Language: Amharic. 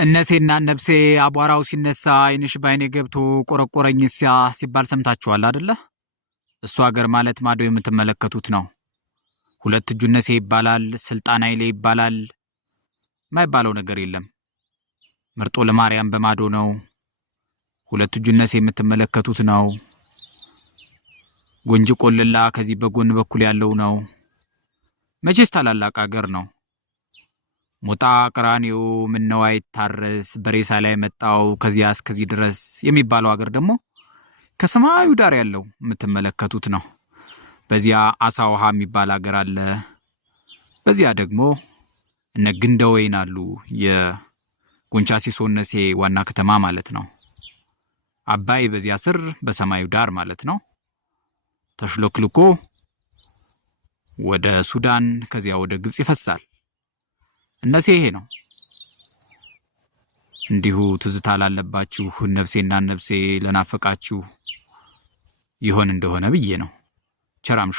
እነሴና ነብሴ አቧራው ሲነሳ አይንሽ ባይኔ ገብቶ ቆረቆረኝሳ ሲባል ሰምታችኋል አይደለ? እሱ ሀገር ማለት ማዶ የምትመለከቱት ነው። ሁለት እጁ እነሴ ይባላል፣ ስልጣን ኃይሌ ይባላል። ማይባለው ነገር የለም። መርጦ ለማርያም በማዶ ነው። ሁለት እጁ እነሴ የምትመለከቱት ነው። ጎንጂ ቆልላ ከዚህ በጎን በኩል ያለው ነው። መቼስ ታላላቅ ሀገር ነው። ሞጣ ቀራኒዮ ምነው አይታረስ በሬሳ ላይ መጣው ከዚያ እስከዚህ ድረስ የሚባለው ሀገር ደግሞ ከሰማዩ ዳር ያለው የምትመለከቱት ነው። በዚያ አሳ ውሃ የሚባል ሀገር አለ። በዚያ ደግሞ እነ ግንደወይን አሉ። የጎንቻ ሲሶ እነሴ ዋና ከተማ ማለት ነው። አባይ በዚያ ስር በሰማዩ ዳር ማለት ነው። ተሽሎክልኮ ወደ ሱዳን ከዚያ ወደ ግብጽ ይፈሳል። እነሴ ይሄ ነው። እንዲሁ ትዝታ ላለባችሁ ነፍሴና ነፍሴ ለናፈቃችሁ ይሆን እንደሆነ ብዬ ነው። ቸራምሹ